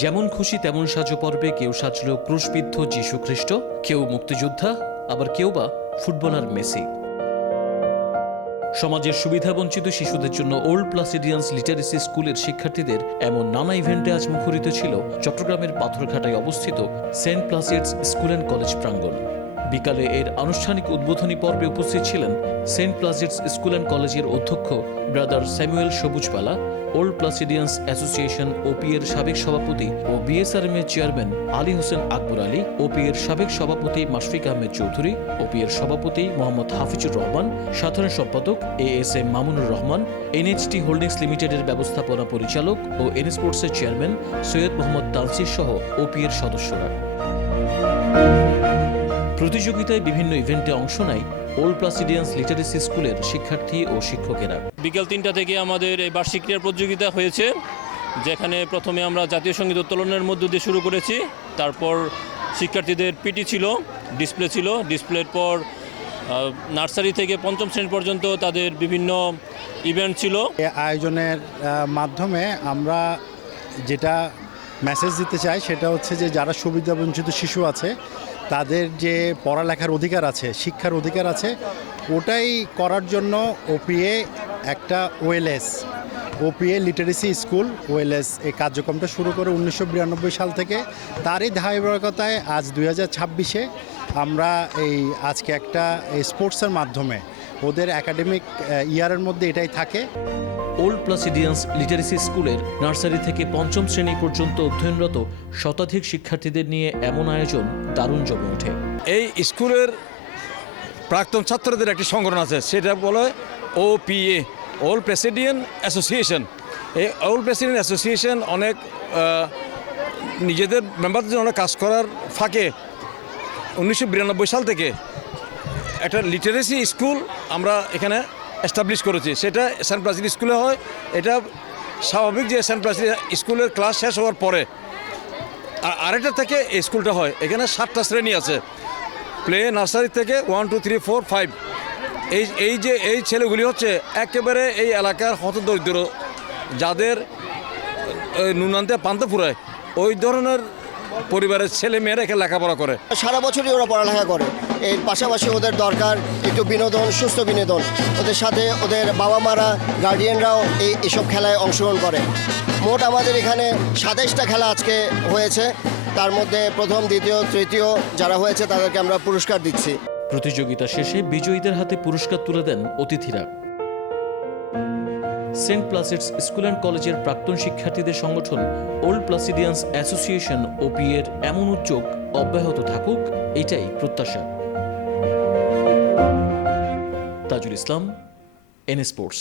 যেমন খুশি তেমন সাজো পর্বে কেউ সাজল ক্রুশবিদ্ধ যীশু খ্রিস্ট, কেউ মুক্তিযোদ্ধা, আবার কেউ বা ফুটবলার মেসি। সমাজের সুবিধাবঞ্চিত শিশুদের জন্য ওল্ড প্লাসিডিয়ান্স লিটারেসি স্কুলের শিক্ষার্থীদের এমন নানা ইভেন্টে আজ মুখরিত ছিল চট্টগ্রামের পাথরঘাটায় অবস্থিত সেন্ট প্লাসিডস স্কুল অ্যান্ড কলেজ প্রাঙ্গণ। বিকালে এর আনুষ্ঠানিক উদ্বোধনী পর্বে উপস্থিত ছিলেন সেন্ট প্লাসিডস স্কুল অ্যান্ড কলেজের অধ্যক্ষ ব্রাদার স্যামুয়েল সবুজবালা, ওল্ড প্লাসিডিয়ান্স অ্যাসোসিয়েশন ওপি এর সাবেক সভাপতি ও বিএসআরএম এর চেয়ারম্যান আলী হোসেন আকবর আলী, ওপি এর সাবেক সভাপতি মাশফিক আহমেদ চৌধুরী, ওপি এর সভাপতি মোহাম্মদ হাফিজুর রহমান, সাধারণ সম্পাদক এএসএম মামুনুর রহমান, এনএইচটি হোল্ডিংস লিমিটেডের ব্যবস্থাপনা পরিচালক ও এন স্পোর্টসের চেয়ারম্যান সৈয়দ মোহাম্মদ তানসির সহ ওপি এর সদস্যরা। প্রতিযোগিতায় বিভিন্ন ইভেন্টে অংশ নেয় ওল্ড প্লাসিডিয়ান্স লিটারেসি স্কুলের শিক্ষার্থী ও শিক্ষকেরা। বিকেল 3টা থেকে আমাদের এই বার্ষিক ক্রীড়া প্রতিযোগিতা হয়েছে, যেখানে প্রথমে আমরা জাতীয় সঙ্গীত উত্তোলনের মধ্য দিয়ে শুরু করেছি। তারপর শিক্ষার্থীদের পিটি ছিল, ডিসপ্লে ছিল, ডিসপ্লের পর নার্সারি থেকে পঞ্চম শ্রেণী পর্যন্ত তাদের বিভিন্ন ইভেন্ট ছিল। এই আয়োজনের মাধ্যমে আমরা যেটা মেসেজ দিতে চাই সেটা হচ্ছে যে যারা সুবিধাবঞ্চিত শিশু আছে তাদের যে পড়ালেখার অধিকার আছে, শিক্ষার অধিকার আছে, ওটাই করার জন্য ওপিএ একটা ওপিএ লিটারেসি স্কুল ওএলএস এই কার্যক্রমটা শুরু করে 1992 সাল থেকে। তারই ধারাবাহিকতায় আজ 2026-এ আমরা আজকে একটা স্পোর্টসের মাধ্যমে ওদের একাডেমিক ইয়ারের মধ্যে এটাই থাকে। ওল্ড প্লাসিডিয়ান্স লিটারেসি স্কুলের নার্সারি থেকে পঞ্চম শ্রেণী পর্যন্ত অধ্যয়নরত শতাধিক শিক্ষার্থীদের নিয়ে এমন আয়োজন দারুণ জমে ওঠে। এই স্কুলের প্রাক্তন ছাত্রদের একটি সংগঠন আছে, সেটা বলে ওপিএ, ওল্ড প্রেসিডিয়ান অ্যাসোসিয়েশন। এই ওল্ড প্রেসিডিয়ান অ্যাসোসিয়েশন অনেক নিজেদের মেম্বারদের জন্য অনেক কাজ করার ফাঁকে 1992 সাল থেকে একটা লিটারেসি স্কুল আমরা এখানে এস্টাবলিশ করেছি। সেটা সেন্ট প্লাসিড স্কুলে হয়। এটা স্বাভাবিক যে সেন্ট প্লাসিড স্কুলের ক্লাস শেষ হওয়ার পরে আরেকটা থেকে এই স্কুলটা হয়। এখানে 7টা শ্রেণী আছে, প্লে নার্সারি থেকে 1, 2, 3, 4, 5। এই ছেলেগুলি হচ্ছে একেবারে এই এলাকার হতদরিদ্র, যাদের নুনান্তে পান্তা ফুরায়, ওই ধরনের পরিবারের ছেলে মেয়েরা এখানে লেখাপড়া করে। সারা বছরই ওরা পড়ালেখা করে। এর পাশাপাশি ওদের দরকার একটু বিনোদন, সুস্থ বিনোদন। ওদের সাথে ওদের বাবা মারা, গার্ডিয়ানরাও এইসব খেলায় অংশগ্রহণ করে। মোট আমাদের এখানে 27টা খেলা আজকে হয়েছে, তার মধ্যে প্রথম, দ্বিতীয়, তৃতীয় যারা হয়েছে তাদেরকে আমরা পুরস্কার দিচ্ছি। প্রতিযোগিতা শেষে বিজয়ীদের হাতে পুরস্কার তুলে দেন অতিথিরা। সেন্ট প্লাসিডস স্কুল অ্যান্ড কলেজের প্রাক্তন শিক্ষার্থীদের সংগঠন ওল্ড প্লাসিডিয়ান্স অ্যাসোসিয়েশন ওপি এর এমন উদ্যোগ অব্যাহত থাকুক, এটাই প্রত্যাশা। Tajul Islam, N sports.